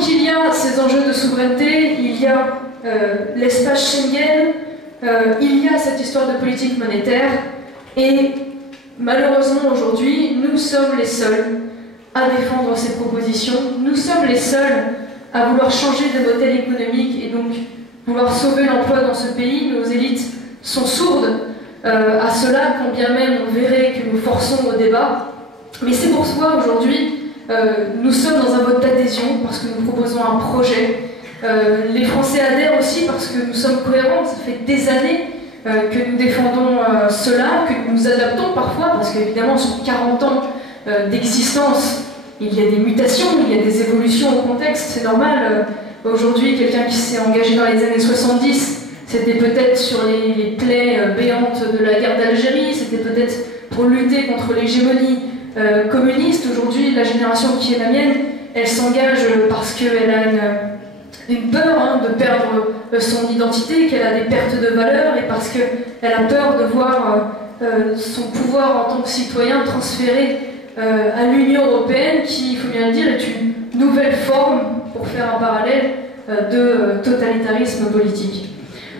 donc il y a ces enjeux de souveraineté, il y a l'espace Schengen, il y a cette histoire de politique monétaire, et malheureusement aujourd'hui, nous sommes les seuls à défendre ces propositions, nous sommes les seuls à vouloir changer de modèle économique et donc vouloir sauver l'emploi dans ce pays. Nos élites sont sourdes à cela, quand bien même on verrait que nous forçons au débat. Mais c'est pour cela aujourd'hui, nous sommes dans un vote d'adhésion parce que nous proposons un projet. Les Français adhèrent aussi parce que nous sommes cohérents. Ça fait des années que nous défendons cela, que nous nous adaptons parfois, parce qu'évidemment sur 40 ans d'existence, il y a des mutations, il y a des évolutions au contexte, c'est normal. Aujourd'hui, quelqu'un qui s'est engagé dans les années 70, c'était peut-être sur les plaies béantes de la guerre d'Algérie, c'était peut-être pour lutter contre l'hégémonie communiste. Aujourd'hui, la génération qui est la mienne, elle s'engage parce qu'elle a une peur de perdre son identité, qu'elle a des pertes de valeur, et parce qu'elle a peur de voir son pouvoir en tant que citoyen transféré à l'Union européenne, qui, il faut bien le dire, est une nouvelle forme, pour faire un parallèle, de totalitarisme politique.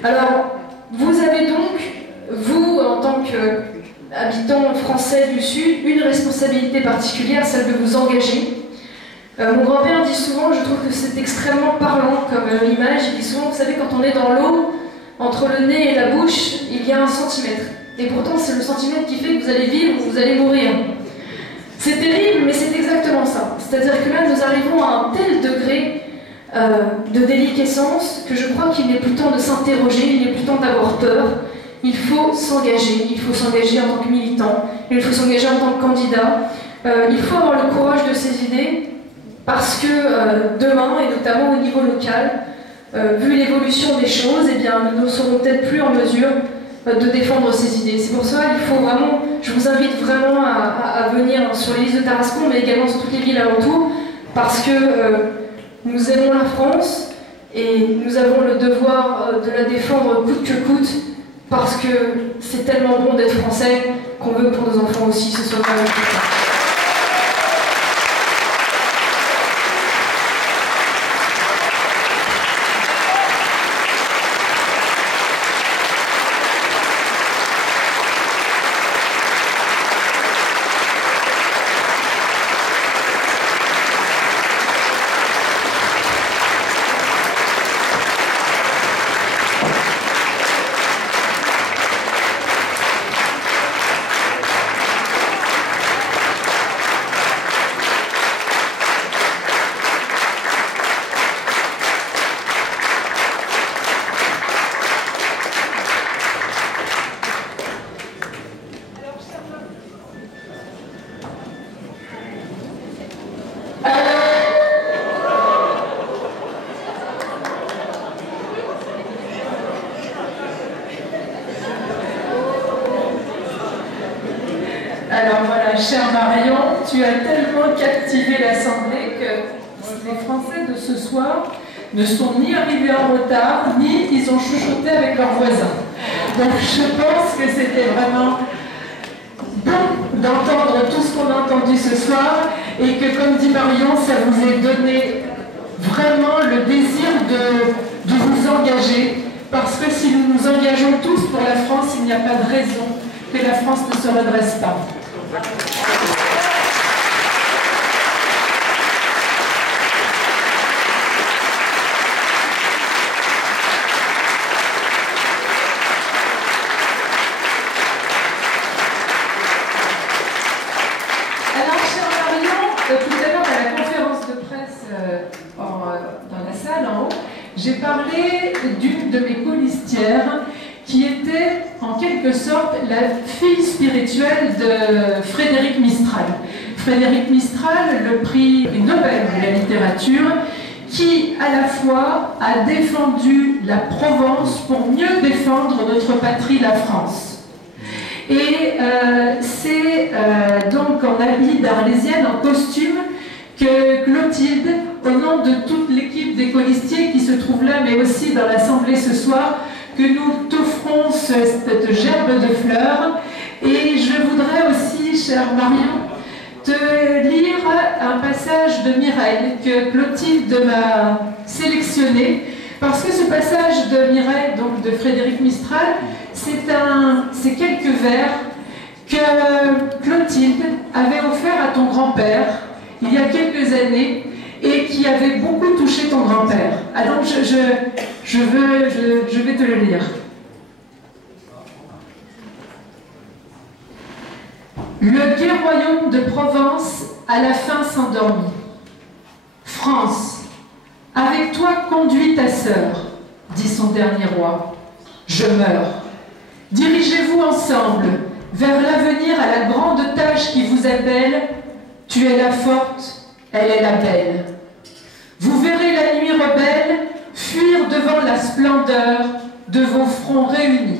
Alors, vous avez donc, vous, en tant qu'habitant français du Sud, une responsabilité particulière, celle de vous engager. Mon grand-père dit souvent, je trouve que c'est extrêmement parlant comme image, il dit souvent, vous savez, quand on est dans l'eau, entre le nez et la bouche, il y a 1 centimètre. Et pourtant, c'est le centimètre qui fait que vous allez vivre ou vous allez mourir. C'est terrible, mais c'est exactement ça. C'est-à-dire que là, nous arrivons à un tel degré de déliquescence que je crois qu'il n'est plus temps de s'interroger, il n'est plus temps d'avoir peur. Il faut s'engager en tant que militant, il faut s'engager en tant que candidat. Il faut avoir le courage de ses idées, parce que demain, et notamment au niveau local, vu l'évolution des choses, eh bien, nous ne serons peut-être plus en mesure de défendre ces idées. C'est pour ça qu'il faut vraiment, je vous invite vraiment à venir sur les listes de Tarascon, mais également sur toutes les villes alentours, parce que nous aimons la France et nous avons le devoir de la défendre coûte que coûte, parce que c'est tellement bon d'être français qu'on veut que pour nos enfants aussi ce soit quand même comme ça. Alors voilà, chère Marion, tu as tellement captivé l'Assemblée que les Français de ce soir ne sont ni arrivés en retard, ni ils ont chuchoté avec leurs voisins. Donc je pense que c'était vraiment bon d'entendre tout ce qu'on a entendu ce soir et que, comme dit Marion, ça vous ait donné vraiment le désir de vous engager, parce que si nous nous engageons tous pour la France, il n'y a pas de raison que la France ne se redresse pas. Alors, chère Marion, tout à l'heure à la conférence de presse dans la salle en haut, j'ai parlé d'une de mes colistières qui était en quelque sorte la fille spirituelle de Frédéric Mistral. Frédéric Mistral, le prix Nobel de la littérature, qui à la fois a défendu la Provence pour mieux défendre notre patrie, la France. Et c'est donc en habit d'Arlésienne, en costume, que Clotilde, au nom de toute l'équipe des colistiers qui se trouve là, mais aussi dans l'Assemblée ce soir, que nous t'offrons cette gerbe de fleurs. Et je voudrais aussi, chère Marion, te de lire un passage de Mireille que Clotilde m'a sélectionné, parce que ce passage de Mireille, donc de Frédéric Mistral, c'est quelques vers que Clotilde avait offert à ton grand-père il y a quelques années et qui avait beaucoup touché ton grand-père. Alors je vais te le lire. Le gai royaume de Provence à la fin s'endormit. France, avec toi conduis ta sœur, dit son dernier roi. Je meurs. Dirigez-vous ensemble vers l'avenir à la grande tâche qui vous appelle. Tu es la forte, elle est la belle. Vous verrez la nuit rebelle fuir devant la splendeur de vos fronts réunis.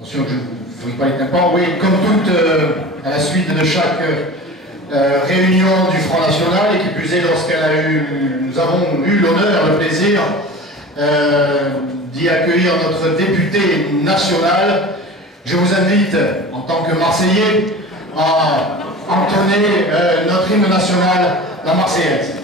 Attention que je ne vous pas les tympans. Oui, comme toute, à la suite de chaque réunion du Front National, et qui plus est nous avons eu l'honneur, le plaisir d'y accueillir notre député national, je vous invite, en tant que Marseillais, à entonner notre hymne national, la Marseillaise.